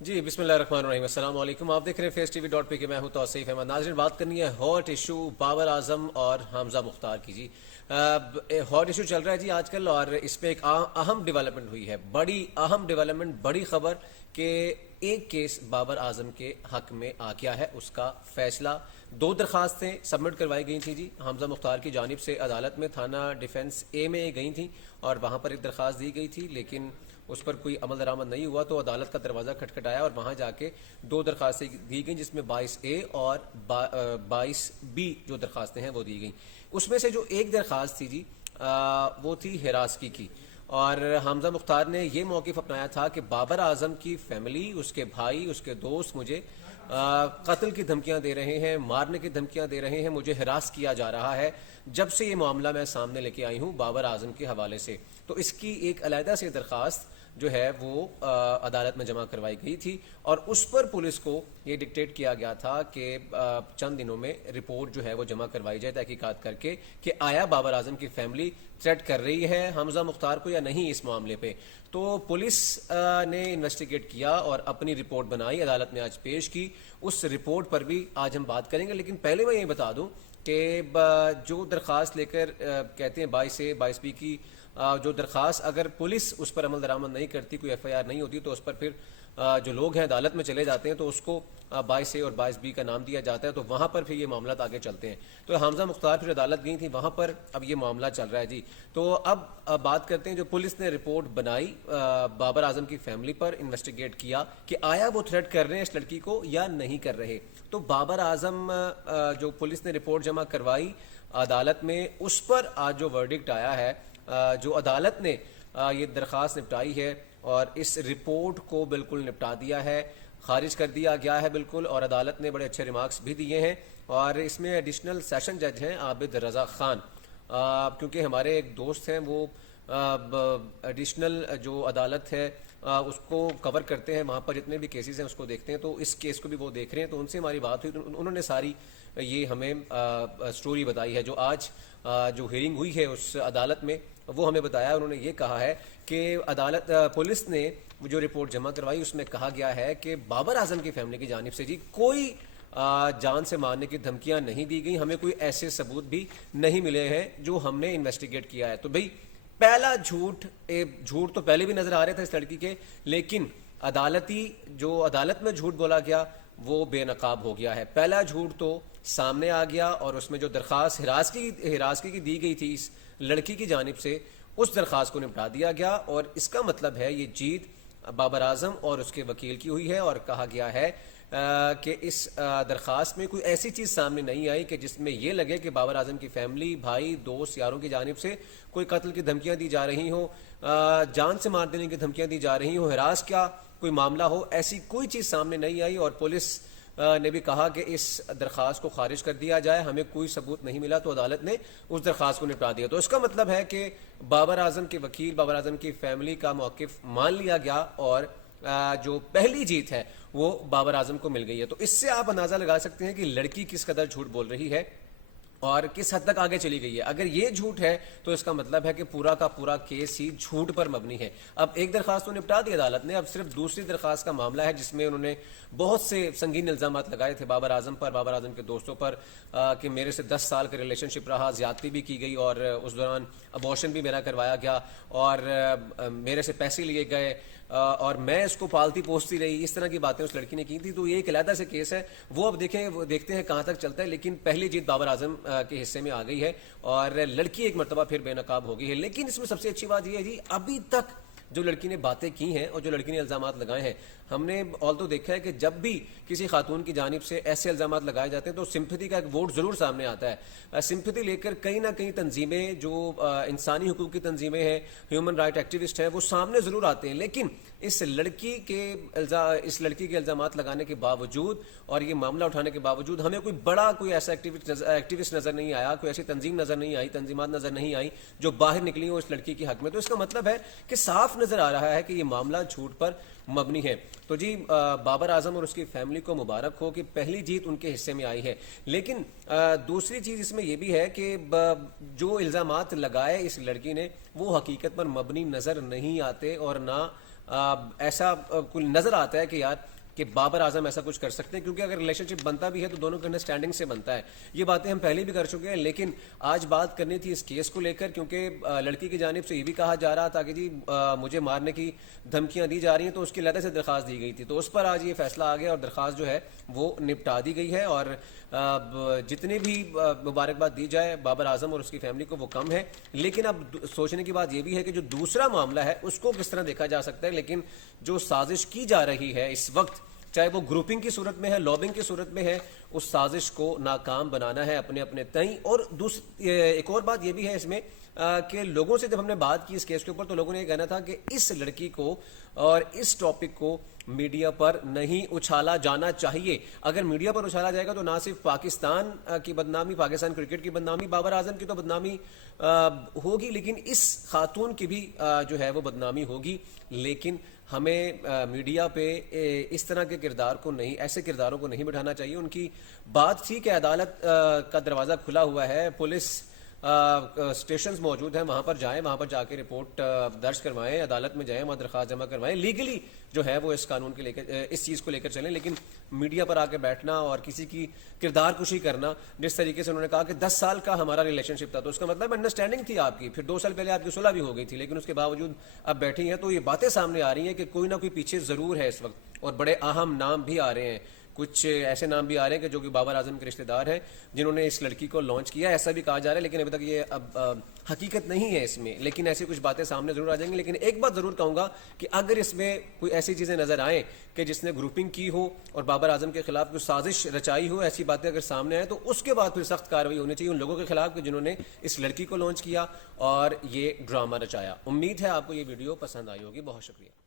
جی بسم اللہ الرحمن الرحیم، السلام علیکم. آپ دیکھ رہے ہیں face TV dot P K کے. میں ہوں توصیف احمد. ناظرین، بات کرنی ہے ہاٹ ایشو بابر اعظم اور حمزہ مختار کی. جی ہاٹ ایشو چل رہا ہے جی آج کل، اور اس پہ ایک اہم ڈیولپمنٹ ہوئی ہے، بڑی اہم ڈیولپمنٹ، بڑی خبر کہ ایک کیس بابر اعظم کے حق میں آ گیا ہے. اس کا فیصلہ، دو درخواستیں سبمٹ کروائی گئی تھیں جی حمزہ مختار کی جانب سے عدالت میں. تھانہ ڈیفنس اے میں گئی تھیں اور وہاں پر ایک درخواست دی گئی تھی، لیکن اس پر کوئی عمل درآمد نہیں ہوا تو عدالت کا دروازہ کھٹکھٹایا اور وہاں جا کے دو درخواستیں دی گئیں، جس میں 22A اور 22B جو درخواستیں ہیں وہ دی گئیں. اس میں سے جو ایک درخواست تھی جی وہ تھی ہراسگی کی، اور حمزہ مختار نے یہ موقف اپنایا تھا کہ بابر اعظم کی فیملی، اس کے بھائی، اس کے دوست مجھے قتل کی دھمکیاں دے رہے ہیں، مارنے کی دھمکیاں دے رہے ہیں، مجھے ہراس کیا جا رہا ہے جب سے یہ معاملہ میں سامنے لے کے آئی ہوں بابر اعظم کے حوالے سے. تو اس کی ایک علیحدہ سے درخواست جو ہے وہ عدالت میں جمع کروائی گئی تھی، اور اس پر پولیس کو یہ ڈکٹیٹ کیا گیا تھا کہ چند دنوں میں رپورٹ جو ہے وہ جمع کروائی جائے تحقیقات کر کے کہ آیا بابر اعظم کی فیملی تھریٹ کر رہی ہے حمزہ مختار کو یا نہیں اس معاملے پہ. تو پولیس نے انویسٹیگیٹ کیا اور اپنی رپورٹ بنائی، عدالت میں آج پیش کی. اس رپورٹ پر بھی آج ہم بات کریں گے، لیکن پہلے میں یہ بتا دوں کہ جو درخواست لے کر کہتے ہیں 22A 22B کی جو درخواست، اگر پولیس اس پر عمل درآمد نہیں کرتی، کوئی FIR نہیں ہوتی، تو اس پر پھر جو لوگ ہیں عدالت میں چلے جاتے ہیں تو اس کو 22A اور 22B کا نام دیا جاتا ہے، تو وہاں پر پھر یہ معاملات آگے چلتے ہیں. تو حمزہ مختار پھر عدالت گئی تھی، وہاں پر اب یہ معاملہ چل رہا ہے جی. تو اب بات کرتے ہیں جو پولیس نے رپورٹ بنائی بابر اعظم کی فیملی پر، انویسٹیگیٹ کیا کہ آیا وہ تھریٹ کر رہے ہیں اس لڑکی کو یا نہیں کر رہے. تو بابر اعظم جو پولیس نے رپورٹ جمع کروائی عدالت میں، اس پر آج جو ورڈکٹ آیا ہے، جو عدالت نے یہ درخواست نپٹائی ہے اور اس رپورٹ کو بالکل نپٹا دیا ہے، خارج کر دیا گیا ہے بالکل. اور عدالت نے بڑے اچھے ریمارکس بھی دیے ہیں، اور اس میں ایڈیشنل سیشن جج ہیں عابد رضا خان، کیونکہ ہمارے ایک دوست ہیں وہ ایڈیشنل جو عدالت ہے اس کو کور کرتے ہیں، وہاں پر جتنے بھی کیسز ہیں اس کو دیکھتے ہیں، تو اس کیس کو بھی وہ دیکھ رہے ہیں. تو ان سے ہماری بات ہوئی، انہوں نے ساری یہ ہمیں سٹوری بتائی ہے جو آج جو ہیئرنگ ہوئی ہے اس عدالت میں، وہ ہمیں بتایا. انہوں نے یہ کہا ہے کہ عدالت پولیس نے جو رپورٹ جمع کروائی اس میں کہا گیا ہے کہ بابر اعظم کی فیملی کی جانب سے جی کوئی جان سے مارنے کی دھمکیاں نہیں دی گئی، ہمیں کوئی ایسے ثبوت بھی نہیں ملے ہیں جو ہم نے انویسٹیگیٹ کیا ہے. تو بھئی پہلا جھوٹ تو پہلے بھی نظر آ رہے تھے اس لڑکی کے، لیکن جو عدالت میں جھوٹ بولا گیا وہ بے نقاب ہو گیا ہے. پہلا جھوٹ تو سامنے آ گیا، اور اس میں جو درخواست ہراسگی کی دی گئی تھی اس لڑکی کی جانب سے، اس درخواست کو نپٹا دیا گیا. اور اس کا مطلب ہے یہ جیت بابر اعظم اور اس کے وکیل کی ہوئی ہے، اور کہا گیا ہے کہ اس درخواست میں کوئی ایسی چیز سامنے نہیں آئی کہ جس میں یہ لگے کہ بابر اعظم کی فیملی، بھائی، دوست، یاروں کی جانب سے کوئی قتل کی دھمکیاں دی جا رہی ہوں، جان سے مار دینے کی دھمکیاں دی جا رہی ہوں، ہراس کا کوئی معاملہ ہو، ایسی کوئی چیز سامنے نہیں آئی. اور پولیس نے بھی کہا کہ اس درخواست کو خارج کر دیا جائے، ہمیں کوئی ثبوت نہیں ملا، تو عدالت نے اس درخواست کو نپٹا دیا. تو اس کا مطلب ہے کہ بابر اعظم کے وکیل، بابر اعظم کی فیملی کا موقف مان لیا گیا، اور جو پہلی جیت ہے وہ بابر اعظم کو مل گئی ہے. تو اس سے آپ اندازہ لگا سکتے ہیں کہ لڑکی کس قدر جھوٹ بول رہی ہے اور کس حد تک آگے چلی گئی ہے. اگر یہ جھوٹ ہے تو اس کا مطلب ہے کہ پورا کا پورا کیس ہی جھوٹ پر مبنی ہے. اب ایک درخواست تو نپٹا دی عدالت نے، اب صرف دوسری درخواست کا معاملہ ہے جس میں انہوں نے بہت سے سنگین الزامات لگائے تھے بابر اعظم پر، بابر اعظم کے دوستوں پر، کہ میرے سے 10 سال کا ریلیشن شپ رہا، زیادتی بھی کی گئی، اور اس دوران ابورشن بھی میرا کروایا گیا، اور میرے سے پیسے لیے گئے، اور میں اس کو پالتی پوستی رہی. اس طرح کی باتیں اس لڑکی نے کی تھی. تو یہ ایک علیحدہ سے کیس ہے، وہ اب دیکھتے ہیں کہاں تک چلتا ہے. لیکن پہلی جیت بابر اعظم کے حصے میں آ گئی ہے، اور لڑکی ایک مرتبہ پھر بے نقاب ہو گئی ہے. لیکن اس میں سب سے اچھی بات یہ ہے جی، ابھی تک جو لڑکی نے باتیں کی ہیں اور جو لڑکی نے الزامات لگائے ہیں، ہم نے تو دیکھا ہے کہ جب بھی کسی خاتون کی جانب سے ایسے الزامات لگائے جاتے ہیں تو سمپتھی کا ایک ووٹ ضرور سامنے آتا ہے. سمپتھی لے کر کہیں نہ کہیں تنظیمیں، جو انسانی حقوق کی تنظیمیں ہیں، ہیومن رائٹ ایکٹیوسٹ ہیں، وہ سامنے ضرور آتے ہیں. لیکن اس لڑکی کے الزامات لگانے کے باوجود اور یہ معاملہ اٹھانے کے باوجود ہمیں کوئی ایسا ایکٹیوسٹ نظر نہیں آیا، کوئی ایسی تنظیم نظر نہیں آئی، تنظیمات نظر نہیں آئی جو باہر نکلی ہوں اس لڑکی کے حق میں. تو اس کا مطلب ہے کہ صاف نظر آ رہا ہے کہ یہ معاملہ جھوٹ پر مبنی ہے. تو جی بابر اعظم اور اس کی فیملی کو مبارک ہو کہ پہلی جیت ان کے حصے میں آئی ہے. لیکن دوسری چیز اس میں یہ بھی ہے کہ جو الزامات لگائے اس لڑکی نے وہ حقیقت پر مبنی نظر نہیں آتے، اور نہ ایسا کوئی نظر آتا ہے کہ یار کہ بابر اعظم ایسا کچھ کر سکتے ہیں، کیونکہ اگر ریلیشن شپ بنتا بھی ہے تو دونوں کے انڈرسٹینڈنگ سے بنتا ہے. یہ باتیں ہم پہلے بھی کر چکے ہیں، لیکن آج بات کرنی تھی اس کیس کو لے کر، کیونکہ لڑکی کی جانب سے یہ بھی کہا جا رہا تھا کہ جی مجھے مارنے کی دھمکیاں دی جا رہی ہیں، تو اس کی علیحدہ سے درخواست دی گئی تھی، تو اس پر آج یہ فیصلہ آ گیا اور درخواست جو ہے وہ نپٹا دی گئی ہے. اور جتنی بھی مبارکباد دی جائے بابر اعظم اور اس کی فیملی کو وہ کم ہے، لیکن اب سوچنے کی بات یہ بھی ہے کہ جو دوسرا معاملہ ہے اس کو کس طرح دیکھا جا سکتا ہے. لیکن جو سازش کی جا رہی ہے اس وقت، چاہے وہ گروپنگ کی صورت میں ہے، لابنگ کی صورت میں ہے، اس سازش کو ناکام بنانا ہے اپنے اپنے تئیں. اور ایک اور بات یہ بھی ہے اس میں کہ لوگوں سے جب ہم نے بات کی اس کیس کے اوپر تو لوگوں نے یہ کہنا تھا کہ اس لڑکی کو اور اس ٹاپک کو میڈیا پر نہیں اچھالا جانا چاہیے. اگر میڈیا پر اچھالا جائے گا تو نہ صرف پاکستان کی بدنامی، پاکستان کرکٹ کی بدنامی، بابر اعظم کی تو بدنامی ہوگی، لیکن اس خاتون کی بھی جو ہے وہ بدنامی ہوگی. لیکن ہمیں میڈیا پہ اس طرح کے کردار کو نہیں، ایسے کرداروں کو نہیں بٹھانا چاہیے. ان کی بات تھی کہ عدالت کا دروازہ کھلا ہوا ہے، پولیس اسٹیشنز موجود ہیں، وہاں پر جائیں، وہاں پر جا کے رپورٹ درج کروائیں، عدالت میں جائیں، وہاں درخواست جمع کروائیں، لیگلی جو ہے وہ اس قانون کے لے کر اس چیز کو لے کر چلیں. لیکن میڈیا پر آ کے بیٹھنا اور کسی کی کردار کشی کرنا، جس طریقے سے انہوں نے کہا کہ 10 سال کا ہمارا ریلیشن شپ تھا، تو اس کا مطلب انڈرسٹینڈنگ تھی آپ کی، پھر 2 سال پہلے آپ کی صلح بھی ہو گئی تھی، لیکن اس کے باوجود اب بیٹھی ہیں. تو یہ باتیں سامنے آ رہی ہیں کہ کوئی نہ کوئی پیچھے ضرور ہے اس وقت، اور بڑے اہم نام بھی آ رہے ہیں. کچھ ایسے نام بھی آ رہے ہیں کہ جو کہ بابر اعظم کے رشتہ دار ہیں جنہوں نے اس لڑکی کو لانچ کیا، ایسا بھی کہا جا رہا ہے، لیکن ابھی تک یہ اب حقیقت نہیں ہے اس میں. لیکن ایسی کچھ باتیں سامنے ضرور آ جائیں گی. لیکن ایک بات ضرور کہوں گا کہ اگر اس میں کوئی ایسی چیزیں نظر آئیں کہ جس نے گروپنگ کی ہو اور بابر اعظم کے خلاف کوئی سازش رچائی ہو، ایسی باتیں اگر سامنے آئیں تو اس کے بعد پھر سخت کارروائی ہونی چاہیے ان لوگوں کے خلاف کہ جنہوں نے اس لڑکی کو لانچ کیا اور یہ ڈرامہ رچایا. امید ہے آپ کو یہ ویڈیو پسند آئی ہوگی. بہت شکریہ.